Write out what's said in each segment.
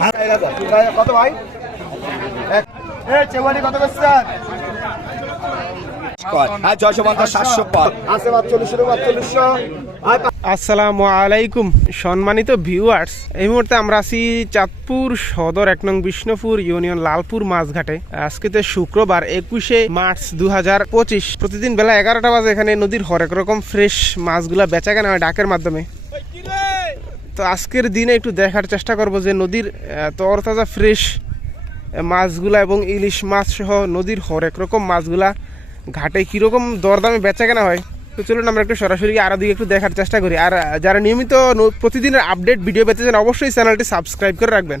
ভাই আসসালামু আলাইকুম, সম্মানিত ভিউয়ার্স এই মুহূর্তে আমরা আছি চাঁদপুর সদর এক নং বিষ্ণুপুর ইউনিয়ন লালপুর মাছঘাটে আজকে তো শুক্রবার, একুশে মার্চ দু হাজার পঁচিশ। প্রতিদিন বেলা এগারোটা বাজে এখানে নদীর হরেক রকম ফ্রেশ মাছগুলা বেচা কেনা হয় ডাকের মাধ্যমে। তো আজকের দিনে একটু দেখার চেষ্টা করব যে নদীর তরতাজা ফ্রেশ মাছগুলা এবং ইলিশ মাছ সহ নদীর হরেক রকম মাছগুলা ঘাটে কীরকম দরদামে বেচা কেনা হয়, তো চলুন আমরা একটু সরাসরি আরও দিকে একটু দেখার চেষ্টা করি। আর যারা নিয়মিত প্রতিদিনের আপডেট ভিডিও পেতে চান, অবশ্যই চ্যানেলটি সাবস্ক্রাইব করে রাখবেন।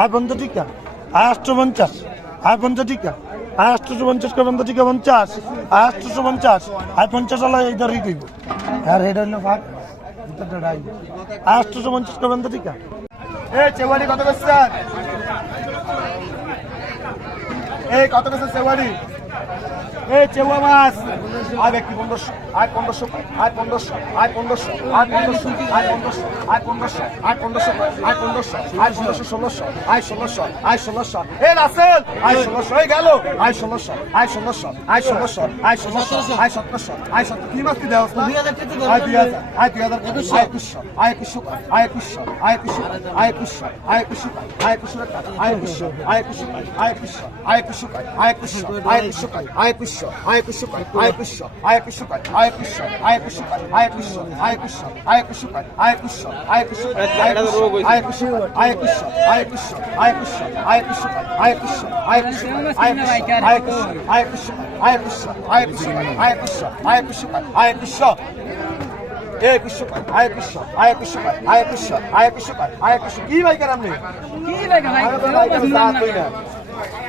আয় পঞ্চাশ টিকা। আয় আটশো পঞ্চাশ। আয় পঞ্চাশ টিকা। আয় আটশোশো পঞ্চাশ করে পঞ্চাশ টিকা পঞ্চাশ। আয় আটশোশো পঞ্চাশ আয় পঞ্চাশ আলা এই ধরেই দিব আর এটা হইল ভাগ। আয় আটশোশো পঞ্চাশ করে পঞ্চাশ টিকা। এ চেওয়ারি কত বেচছেন এই কত বেচছেন চেওয়ারি এই চেওয়া মাছ আয় ব্যক্তি পনেরোশো আয় পনেরোশো আয় পনেরোশো আয় পনেরোশো আয় পনেরোশো আয় পনেরোশো আয় পনেরোশো আয় পনেরোশো আয় পনেরোশো আয় ষোলোশো ষোলোশো আয় ষোলোশো আয় ষোলোশো এ রাসেল আয় ষোলোশো হয়ে গেল আয় ষোলোশো আয় ষোলোশো আয় ষোলোশো আয় ষোলোশো আয় সতেরোশো আয় সতেরো কি মাছ কি দেওয়া আয় দুই হাজার আয় দুই হাজার আয় একুশশো আয় একুশশো আয় একুশশো আয় একুশশো আয় একুশশো আয় একুশশো আয় একুশশো আয় একুশশো আয় একুশশো আয় একুশশো আয় একুশশো আয় একুশশো আয় একুশশো আয় একুশশো আয় একুশশো আয় একুশশো আয় আয় একুশশো আয় একুশশো আয় আয় একুশশো আয় একুশশো আয় আয় একুশশো আয় একুশশো আয় একুশশো আয় আয় একুশশো আয় একুশশো আয় একুশশো আয় একুশশো আয় একুশশো আয় একুশশো আয় একুশশো আয় একুশশো আয় একুশশো আয় একুশশো আয় একুশশো আয় একুশশো আয় একুশশো আয় একুশশো আয় একুশো আয় কি ভাই কেন আপনি আমি তো ভাই কেন সাথ হই না আয় একুশশো আয় একুশশো আয় একুশশো আয় একুশশো আয় একুশশো আয় একুশশো আয় একুশশো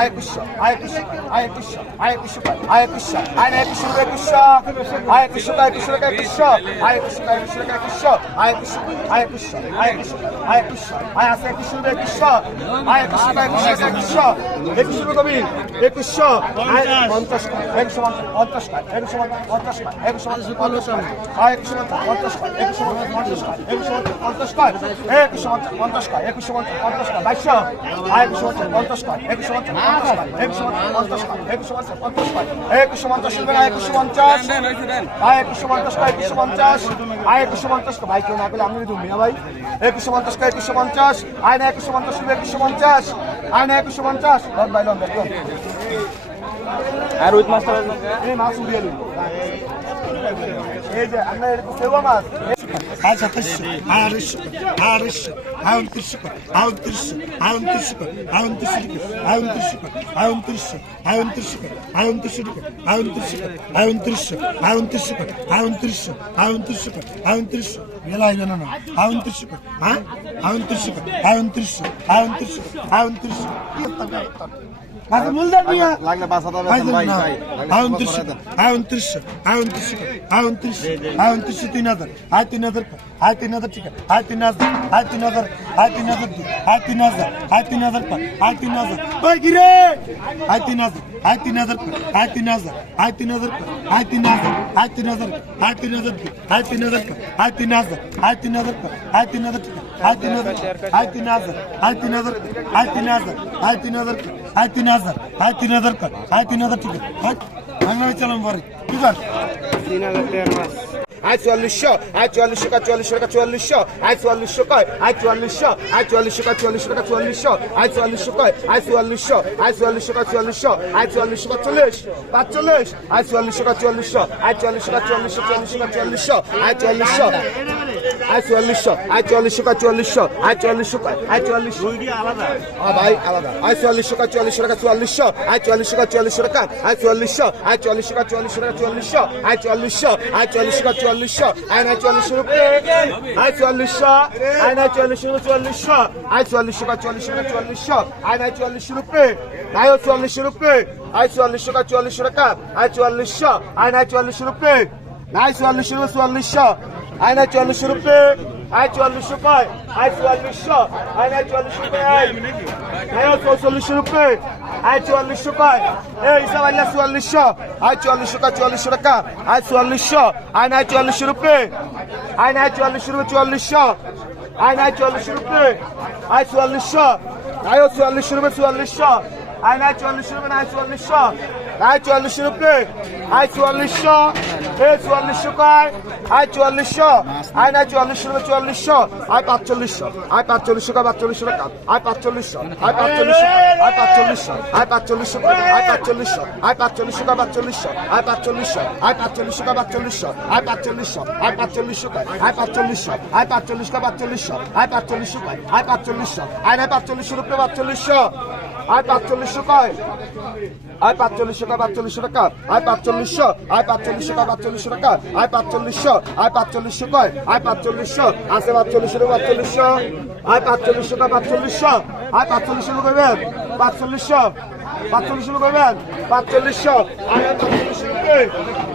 একুশশো একুশশো একুশশো আয় একুশশো একুশশো একুশশো আয় একুশশো আয় একুশশো আয় একুশশো আয় একুশশো আয় আছে একুশশো একুশশো আয় একুশশো একুশশো একুশশো একুশশো কবি একশো পঞ্চাশ একশো পঞ্চাশ একশো পঞ্চাশ একশো পঞ্চাশ একশো পঞ্চাশ একশো পঞ্চাশ একশো পঞ্চাশ একশো পঞ্চাশ একশো পঞ্চাশ একশো পঞ্চাশ একশো পঞ্চাশ একশো পঞ্চাশ একশো পঞ্চাশ একশো পঞ্চাশ আয় একশো পঞ্চাশ একশো পঞ্চাশ আয় একশো পঞ্চাশ ভাই কেউ না পেলে আমি তুমি ভাই একশো পঞ্চাশ একশো পঞ্চাশ আয় না একশো পঞ্চাশ একশো পঞ্চাশ আয় না একশো পঞ্চাশ লন ভাই লন আর মাছটা এই মাছ উড়িয়ে এই যে আপনার এরকম সেবা মাছ সাতাশশো আড়াইশো আড়াইশো আয় উনত্রিশশো আয় উনত্রিশশো আয় উনত্রিশশো আয় উনত্রিশশো আয় উনত্রিশশো আয় উনত্রিশশো আয় উনত্রিশশো আয় উনত্রিশশো আয় উনত্রিশশো আয় উনত্রিশশো আয় উনত্রিশশো আয় উনত্রিশশো আয় উনত্রিশশো গেলা হইবে না আয় উনত্রিশশো হ্যাঁ আয় উনত্রিশশো আয় উনত্রিশশো আয় বাস মূলদার মিয়া লাগলে 5000 বেতন ভাই ভাই 29 29 29 29 29 3000 আয় 3000 আয় 3000 ঠিক আছে আয় 3000 আয় 3000 আয় 3000 আয় 3000 আয় 3000 আয় 3000 ওই গিরে আয় 3000 আয় 3000 আয় 3000 আয় 3000 আয় 3000 আয় 3000 আয় 3000 আয় 3000 আয় 3000 আয় 3000 আয় 3000 আয় 3000 আয় 3000 আয় 3000 আয় 3000 আয় 3000 আয় 3000 হাই তিন হাজার, হাই তিন হাজার কর, হাই তিন হাজার ঠিক আমি চালাম পরে কি কর? তিন হাজার আয় চুয়াল্লিশশো আয় চুয়াল্লিশশো কা চুয়াল্লিশশো কা চুয়াল্লিশশো আয় চুয়াল্লিশশো কয় আয় চুয়াল্লিশশো আয় চুয়াল্লিশশো কা চুয়াল্লিশশো কা চুয়াল্লিশশো আয় চুয়াল্লিশশো কয় আয় চুয়াল্লিশশো আয় চুয়াল্লিশশো কা চুয়াল্লিশশো আয় চুয়াল্লিশশো কা চল্লিশ, পাঁচচল্লিশ আয় চুয়াল্লিশশো কা চুয়াল্লিশশো আয় চুয়াল্লিশশো কা চুয়াল্লিশশো চুয়াল্লিশশো কা চুয়াল্লিশশো আয় চুয়াল্লিশশো। আয় চুয়াল্লিশশো আয় চুয়াল্লিশশো কয় চুয়াল্লিশশো আয় চুয়াল্লিশশো আয় চুয়াল্লিশশো আলাদা ভাই আলাদা আয় চুয়াল্লিশশো কয় চুয়াল্লিশশো টাকা চুয়াল্লিশশো আয় চুয়াল্লিশশো কয় চুয়াল্লিশশো টাকা আয় চুয়াল্লিশশো আয় চুয়াল্লিশশো কয় চুয়াল্লিশশো টাকা চুয়াল্লিশশো আয় চুয়াল্লিশশো আয় চুয়াল্লিশশো কয় চুয়াল্লিশশো আয় নাই চুয়াল্লিশশো রুপে আয় চুয়াল্লিশশো আয় নাই চুয়াল্লিশশো চুয়াল্লিশশো আয় চুয়াল্লিশশো কয় চুয়াল্লিশশো টাকা চুয়াল্লিশশো আয় নাই চুয়াল্লিশশো রুপে আয় চুয়াল্লিশশো রুপে আয় চুয়াল্লিশশো কয় চুয়াল্লিশশো টাকা আয় চুয়াল্লিশশো আয় নাই চুয়াল্লিশশো রুপে নাই চুয়াল্লিশশো রুপে চুয়াল্লিশশো আয় না চল্লিশ রুপে আয় চল্লিশ রুপায় আয় চুয়াল্লিশশো আয় না চল্লিশ রুপায় আয় আয় চৌচল্লিশ রুপে আয় চুয়াল্লিশ রুপায় এ হিসাব আইলা চুয়াল্লিশশো আয় চুয়াল্লিশ টাকা চুয়াল্লিশ টাকা আয় চুয়াল্লিশশো আয় না চুয়াল্লিশ রুপে আয় না চুয়াল্লিশ রুপে চুয়াল্লিশশো আয় না চুয়াল্লিশ রুপে আয় চুয়াল্লিশশো আয় চুয়াল্লিশ রুপে চুয়াল্লিশশো আয় না চুয়াল্লিশ রুপে না চুয়াল্লিশশো আয় চুয়াল্লিশ রুপে আয় চুয়াল্লিশশো এ চুয়াল্লিশশো কয় আয় চুয়াল্লিশশো আয় নাই চুয়াল্লিশশো চুয়াল্লিশশো আয় পাঁচচল্লিশশো আয় পাঁচচল্লিশশো কয় পাঁচচল্লিশশো টাকা আয় পাঁচচল্লিশশো আয় পাঁচচল্লিশশো আয় পাঁচচল্লিশশো আয় পাঁচচল্লিশশো আয় পাঁচচল্লিশশো আয় পাঁচচল্লিশশো কয় পাঁচচল্লিশশো আয় পাঁচচল্লিশশো আয় পাঁচচল্লিশশো কয় পাঁচচল্লিশশো আয় পাঁচচল্লিশশো আয় পাঁচচল্লিশশো কয় আয় পাঁচচল্লিশশো আয় পাঁচচল্লিশ কয় পাঁচচল্লিশশো আয় পাঁচচল্লিশশো কয় আয় পাঁচচল্লিশশো আয় নাই পাঁচচল্লিশশো রুপে পাঁচচল্লিশশো আয় পাঁচচল্লিশশো কয়? আয় পাঁচচল্লিশশো টাকা পাঁচচল্লিশশো টাকা আয় পাঁচচল্লিশশো আয় পাঁচচল্লিশশো টাকা পাঁচচল্লিশশো টাকা আয় পাঁচচল্লিশশো আয় পাঁচচল্লিশশো কয়? আয় পাঁচচল্লিশশো, আছে পাঁচচল্লিশশো টাকা পাঁচচল্লিশশো? আয় পাঁচচল্লিশশো টাকা পাঁচচল্লিশশো? আয় পাঁচচল্লিশশো করবেন পাঁচচল্লিশশো? পাঁচচল্লিশশো করবেন পাঁচচল্লিশশো? আয় পাঁচচল্লিশশো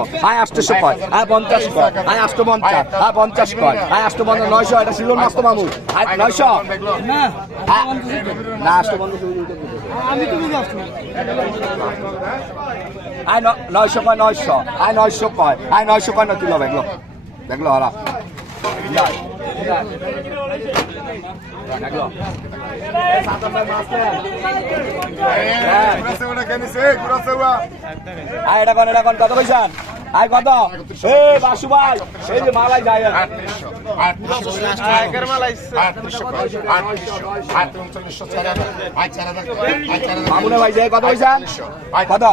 আটশোশো আয় আটশোশো কয়। আয় পঞ্চাশ কয়। আয় আটশো পঞ্চাশ আয় পঞ্চাশ কয়। আয় আটশো পঞ্চাশ নয়শো এটা ছিল নাস্তো মামু। আয় নয়শো। না আটশো পঞ্চাশ আয় নয়শো কয় নয়শো। আয় নয়শো কয়। আয় নয়শো কয় না তুলো দেখল দেখল হারা। এটা কোন এটা কোন কত পয়সা আয় কত? এ বাসু ভাই এই যে মালাই যায়। মামুনে ভাই যায় কত পয়সা কত?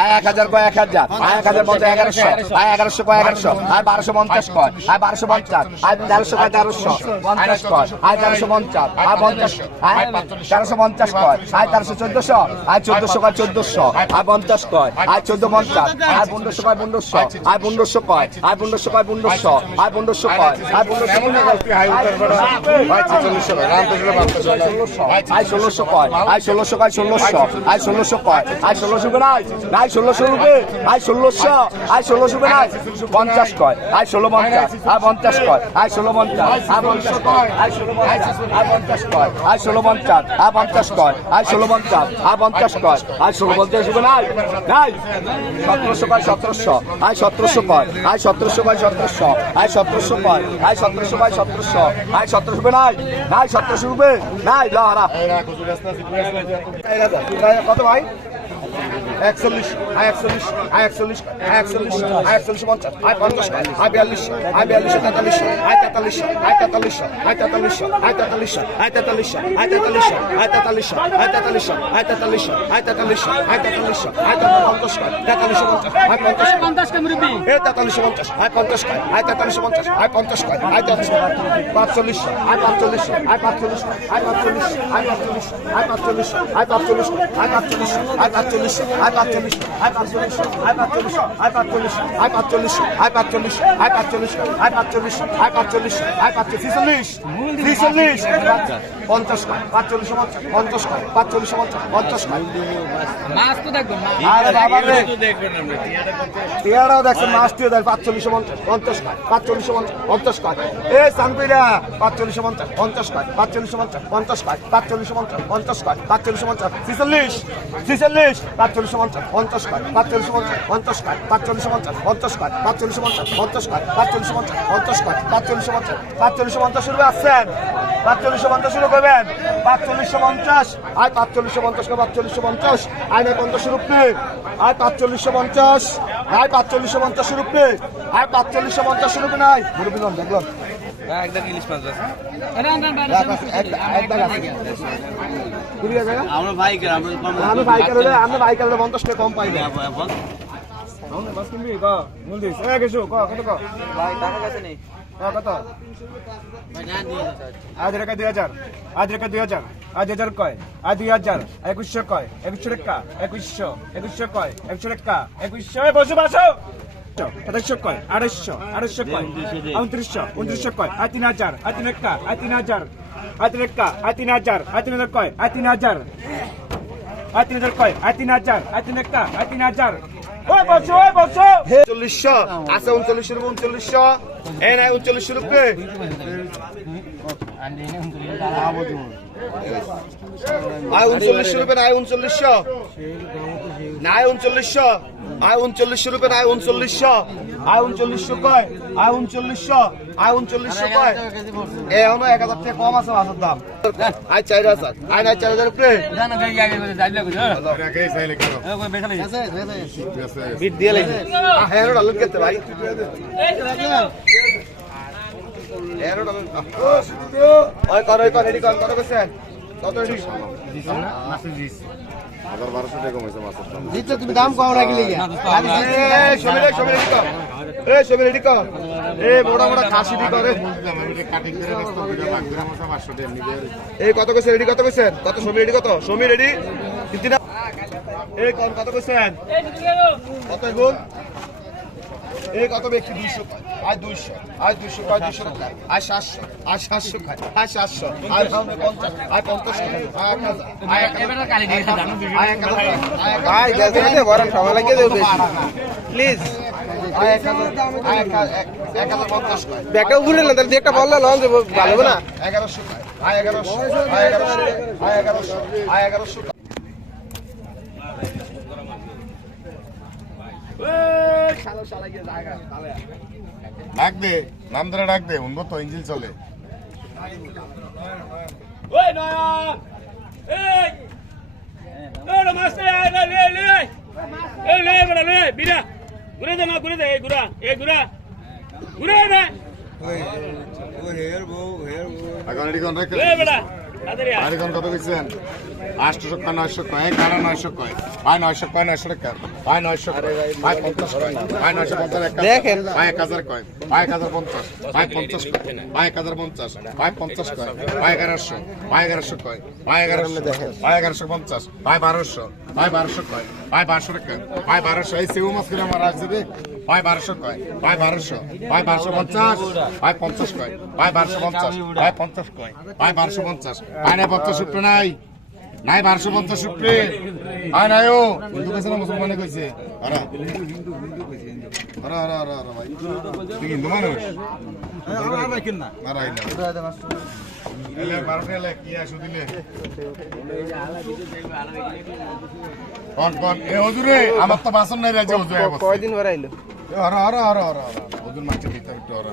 আয় এক হাজার কয় এক হাজার। আয় এক হাজার পঞ্চাশ এগারোশো আয় এগারোশো কয় এগারোশো। আয় বারোশো পঞ্চাশ কয়। আয় বারোশো পঞ্চাশ। আয় তেরোশো কয় তেরোশো। পঞ্চাশ কয়। আয় তেরোশো পঞ্চাশ। আয় পঞ্চাশ। আয় তেরোশো পঞ্চাশ কয়। আয় তেরোশো চোদ্দশো। আয় চোদ্দশো কয় চোদ্দশো। আয় পঞ্চাশ কয়। আয় চোদ্দ পঞ্চাশ। আয় পনেরোশো কয় কয় কয় আয় আয় কয় পঞ্চাশ কয় আয় পঞ্চাশ কয় আয় কয় কয় আয় পঞ্চাশ কয় আয় পঞ্চাশ কয় সতেরোশো আয় সতেরোশো কয় আয় সতেরোশো কয় সতেরোশো আয় সতেরোশো কয় আয় সতেরোশো কয় সতেরোশো আয় সতেরোশো রুপে নাই নাই সতেরোশো রুপে নাই লহারা। কত ভাই? একচল্লিশ আয় একচল্লিশ আয় একচল্লিশ আয় একচল্লিশ আয় একচল্লিশ পঞ্চাশ আয় পঞ্চাশ আয় বিয়াল্লিশ আয় বিয়াল্লিশ তেতাল্লিশ আয় তেতাল্লিশ আয় তেতাল্লিশ আয় তেতাল্লিশ আয় তেতাল্লিশ আয় তেতাল্লিশ আয় তেতাল্লিশ আয় তেতাল্লিশ আয় তেতাল্লিশ আয় তেতাল্লিশ আয় তেতাল্লিশ আয় তেতাল্লিশ আয় পঞ্চাশ তেতাল্লিশ পঞ্চাশ আয় পঞ্চাশ পঞ্চাশ তেতাল্লিশ আয় পঞ্চাশ আয় তেতাল্লিশ পঞ্চাশ আয় পঞ্চাশ আয় তেতাল্লিশ পাঁচচল্লিশ আয় পাঁচচল্লিশ আয় পাঁচচল্লিশ আয় পাঁচচল্লিশ আয় পাঁচচল্লিশ আয় পাঁচচল্লিশ আয় পাঁচচল্লিশ আয় পাঁচচল্লিশ আয় পাঁচচল্লিশ আয় পাঁচচল্লিশ আয় পাঁচচল্লিশ আয় পাঁচচল্লিশ আয় পাঁচচল্লিশ আয় পাঁচচল্লিশ আয় পাঁচচল্লিশ আয় পাঁচচল্লিশ আয় পাঁচচল্লিশ আয় পাঁচচল্লিশ আয় পাঁচচল্লিশ ছিচল্লিশ ছিচল্লিশ পঞ্চাশ কয় পাঁচচল্লিশ পঞ্চাশ কয় পাঁচচল্লিশ পঞ্চাশ কয় মাছ তো দেখবেন আরে বাবা রে টিয়ারাও দেখছেন মাস দিয়ে দেয় পাঁচচল্লিশ পঞ্চাশ কাজ পাঁচচল্লিশ পঞ্চাশ কাজ এ সানপিরা পাঁচচল্লিশ পঞ্চাশ পঞ্চাশ কাজ পাঁচচল্লিশ পঞ্চাশ পঞ্চাশ কাজ পাঁচচল্লিশ পঞ্চাশ পঞ্চাশ কাজ পাঁচচল্লিশ পঞ্চাশ ছিচল্লিশ ছিচল্লিশ পাঁচচল্লিশশো পঞ্চাশ পঞ্চাশ কয় পাঁচচল্লিশশো পঞ্চাশ পঞ্চাশ কয় পাঁচচল্লিশশো পঞ্চাশ পঞ্চাশ কয় পাঁচচল্লিশশো পঞ্চাশ পঞ্চাশ কয় পাঁচচল্লিশশো পঞ্চাশ পঞ্চাশ কয় পাঁচচল্লিশশো পঞ্চাশ পাঁচচল্লিশশো পঞ্চাশ রুপে আসছেন পাঁচচল্লিশশো পঞ্চাশ শুরু করবেন পাঁচচল্লিশশো পঞ্চাশ আর পাঁচচল্লিশশো পঞ্চাশ কয় পাঁচচল্লিশশো পঞ্চাশ আয় নয় পঞ্চাশ রুপে আর পাঁচচল্লিশশো পঞ্চাশ আর পাঁচচল্লিশশো পঞ্চাশ রুপে আর পাঁচচল্লিশশো পঞ্চাশ রুপে নাই মুরব্বী লোন দেখলাম কুড়ি হাজার আমরা বাইকের আমরা কম আমি বাইকার হলে আমি বাইকার হলে পঞ্চাশ টাকা কম পাই। না কত আজ রেখা দুই হাজার। আজ রেখা দুই হাজার। আজ হাজার কয়? আজ দুই হাজার। একুশশো কয়? একুশশো রেখা। একুশশো। একুশশো কয়? একশো একুশশো। বসু। বাসো সাতাশশো কয় আড়াইশো আড়াইশো কয় উনত্রিশশো উনত্রিশশো কয় আয় তিন হাজার আয় তিন রেখা আয় তিন হাজার তিন রেখা আয় তিন হাজার আয় তিন হাজার কয় আয় তিন হাজার আয় তিন হাজার কয় আয় তিন হাজার আয় তিন রেখা আয় তিন হাজার চল্লিশশো আছে উনচল্লিশ রুপে উনচল্লিশশো এ নাই উনচল্লিশ রুপে আয় উনচল্লিশ রুপে নাই উনচল্লিশশো নাই উনচল্লিশশো আয় উনচল্লিশ রুপে নাই উনচল্লিশশো। আয় উনচল্লিশশো কয়? আয় উনচল্লিশশো। আয় উনচল্লিশশো কয়? এখনও এক হাজার টাকা কম আছে মাছের দাম। আয় চার হাজার আয় নাই চার হাজার রুপে হ্যাঁ কেতে ভাই। ওই কর ওই কর এডি কর, কত কইছেন এডি তুমি দাম কম রাখলি এ সমিরে সমিরে কর এ, সমিরে এডি কর। এ মোটা মোটা খাসি দি করে। এই কত কইছেন? এডি কত কইছেন? কত, সমীর এডি কত? সমীর এডি কত কইছেন? কত গুণ এই কত ব্যক্তি দুইশো আজ দুইশো আজ দুইশো কয় দুইশো টাকা আজ সাতশো আজ সাতশো খায় আজ সাতশো ভাবনা পঞ্চাশ আজ পঞ্চাশ এক হাজার এক হাজার। প্লিজ। ব্যাগটা ঘুরে না তাহলে যে একটা বললে লঞ্চ ভালো না। এগারোশো কয় আয় এগারোশো আয় এগারোশো আয় এগারোশো আয় এগারোশো। ডাক দে নাম ধরে ডাক দে উন্নত ইঞ্জিল চলে। ওই নয়ন এই ওই মাস্তে আয় লে লে লে এই লে বড় লে বিরা ঘুরে দে না ঘুরে দে এই ঘুরা এই ঘুরা ঘুরে দে। এখন এটি কোন রেখে আর এখন কত কইছেন আটশো কয় নয়শো কয়? কারা নয়শো কয়? ভাই নয়শো কয় নয়শো টাকা ভাই নয়শো কয়। ভাই পঞ্চাশ কয়। ভাই নয়শো পঞ্চাশ দেখেন। ভাই এক হাজার কয়। ভাই এক হাজার পঞ্চাশ। ভাই পঞ্চাশ কয়। ভাই এক হাজার পঞ্চাশ। ভাই পঞ্চাশ কয়। ভাই এগারোশো। ভাই এগারোশো কয়। ভাই এগারোশো। ভাই এগারোশো পঞ্চাশ। ভাই বারোশো। ভাই বারোশো কয়। ভাই বারোশো টাকা ভাই বারোশো। এই সেউ মাছ করে আমার রাখছে রে। ভাই বারোশো কয়। ভাই বারোশো। ভাই বারোশো পঞ্চাশ। ভাই পঞ্চাশ কয়। ভাই বারোশো পঞ্চাশ। ভাই পঞ্চাশ কয়। ভাই বারোশো পঞ্চাশ। ভাই নাই পঞ্চাশ উপরে নাই। নাই বারোশো পঞ্চাশ ভাই নাই ও। হিন্দু কইছে না মুসলমানে কইছে? আরা। আরা আরা আরা আরা ভাই। তুই হিন্দু মানুষ? হজুরে আমার তো বাসন নাই রাজ্যে কয়দিন আরে আরে আরে আরে আরে। দিতে একটু আরে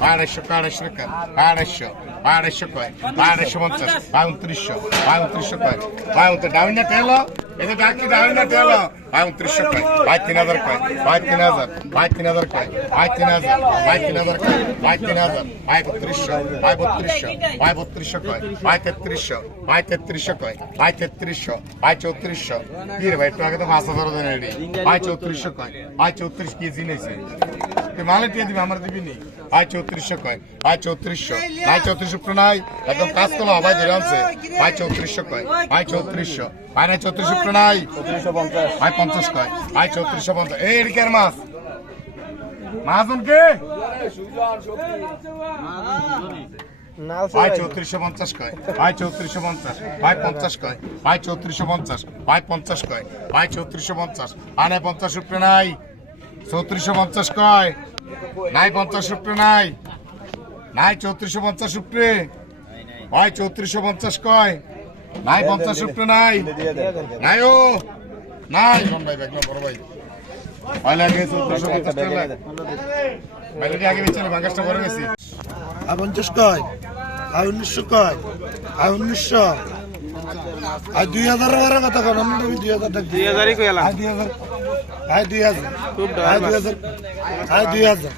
কয় আড়াইশো টাকা ভাই আড়াইশো কয় আড়াইশো পঞ্চাশ ভাই উনত্রিশশো কয়। ভাই উনত্রিশ ডাউন না টেলো এতে ডাকি ডাউন টেলো ভাই উনত্রিশশো কয় ভাই তিন হাজার কয় ভাই তিন হাজার ভাই তিন হাজার কয় ভাই তিন হাজার ভাই তিন হাজার কয় ভাই তিন হাজার বত্রিশশো ভাই বত্রিশশো কয় ভাই তেত্রিশশো কয় ভাই চৌত্রিশশো। কি রে ভাই, একটু তো পাঁচ হাজার ভাই চৌত্রিশশো কয় ভাই চৌত্রিশ কেজি নিয়েছে। মালে টিয়ে দিবি আমার দিবি নি। ভাই চৌত্রিশশো কয় ভাই চৌত্রিশশো ভাই চৌত্রিশ উপরে নাই একদম কাজ করল ভাই ধরে আনছে। ভাই চৌত্রিশশো কয় ভাই চৌত্রিশশো ভাই নাই চৌত্রিশ উপরে নাই। ভাই পঞ্চাশ কয় ভাই চৌত্রিশশো পঞ্চাশ। এই এদিকের মাছ। মাছ কে? ভাই চৌত্রিশশো পঞ্চাশ কয় ভাই চৌত্রিশশো পঞ্চাশ ভাই পঞ্চাশ কয় ভাই চৌত্রিশশো পঞ্চাশ ভাই পঞ্চাশ কয় ভাই চৌত্রিশশো পঞ্চাশ আনে পঞ্চাশ উপরে নাই। চৌত্রিশশো পঞ্চাশ কয়? নাই পঞ্চাশ উপরে নাই। নাই চৌত্রিশশো পঞ্চাশ উপরে। ভাই চৌত্রিশশো পঞ্চাশ কয়? নাই পঞ্চাশ উপরে নাই। নাই ও। নাই। ভাই ব্যাগ বড় ভাই। পঞ্চাশ কয়? আর উনিশশো কয়? আর উনিশশো? আর দুই হাজারের বারে কথা কন আমি দুই হাজার দুই হাজারই কইলাম দুই হাজার আয় দুই হাজার। খুব ডর আয় দুই। হাজার। আয় দুই হাজার।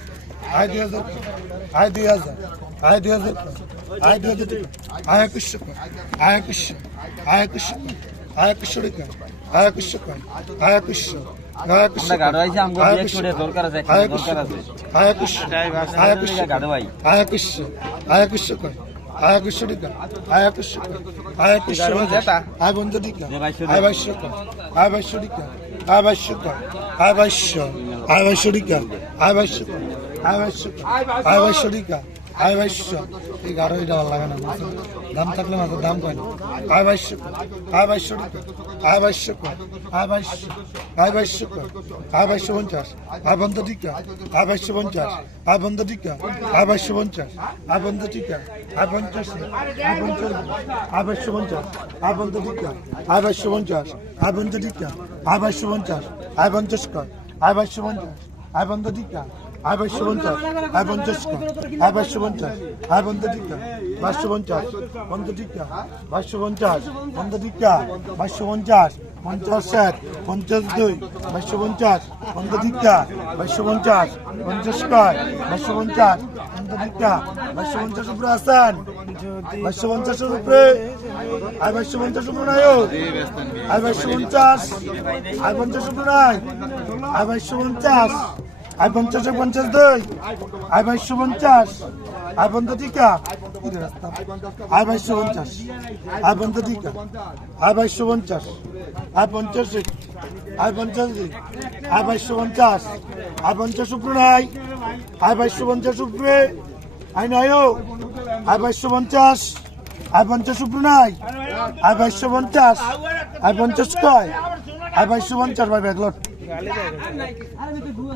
আয় দুই হাজার। আয় দুই হাজার। আয় দুই হাজার। আয় দুই হাজার আয় একুশশো আয় একুশশো। আয় একুশশো। আয় একুশশো টাকা। আয় একুশশো আয় একুশশো। আয় একুশশো টাকা। আয় একুশশো আয় একুশশো আয় বন্ধু টাকা। আয় বাইশশো কয় আয় বাইশশো টাকা। আয় বাইশশো কয় আয় বাইশশো আয় টাকা আয় বাইশশো এই গাড়ো ভালো লাগে না দাম থাকলে মাছের দাম কয় না আয় বাইশশো আয় বাইশশো আয় বাইশশো আয় বাইশশো আয় বাইশশো আয় বাইশশো পঞ্চাশ আয় বন্ধ টিকা আয় বাইশশো পঞ্চাশ আয় বন্ধ টিকা আয় বাইশশো পঞ্চাশ আয় বন্ধ টিকা আয় পঞ্চাশ আয় পঞ্চাশ আয় বাইশশো পঞ্চাশ আয় বন্ধ টিকা আয় বাইশশো পঞ্চাশ আয় বন্ধ টিকা আয় বাইশশো পঞ্চাশ আয় পঞ্চাশ আয় বাইশশো পঞ্চাশ আয় বন্ধ টিকা আয় বাইশশো পঞ্চাশ আয় পঞ্চাশ আয় বাইশশো পঞ্চাশ আয় বন্ধ টিকা বাইশশো পঞ্চাশ বন্ধ টিকা বাইশশো পঞ্চাশ বন্ধ টিকা বাইশশো পঞ্চাশ পঞ্চাশ ষাট পঞ্চাশ দুই বাইশশো পঞ্চাশ বন্ধ টিকা বাইশশো পঞ্চাশ পঞ্চাশ কয় বাইশশো পঞ্চাশ বন্ধ টিকা বাইশশো পঞ্চাশ উপরে আসান বাইশশো পঞ্চাশের উপরে আয় বাইশশো পঞ্চাশ উপরে নাই। আয় বাইশশো পঞ্চাশ আয় পঞ্চাশ উপরে নাই আয় বাইশশো পঞ্চাশ আয় পঞ্চাশে পঞ্চাশ দুই। আয় বাইশশো পঞ্চাশ। আয় বন্ধ টিকা? আয় বাইশশো পঞ্চাশ। আয় বন্ধ টিকা। আয় বাইশশো পঞ্চাশ। আয় পঞ্চাশ আয় পঞ্চাশ দুই। আয় বাইশশো পঞ্চাশ। আয় পঞ্চাশ উপরে নাই। আয় বাইশশো পঞ্চাশ উপরে। আয় নাই ও। আয় বাইশশো পঞ্চাশ। আয় পঞ্চাশ উপরে নাই। আয় বাইশশো পঞ্চাশ। আয় পঞ্চাশ কয়? আয় বাইশশো পঞ্চাশ, ভাই ব্যাগলট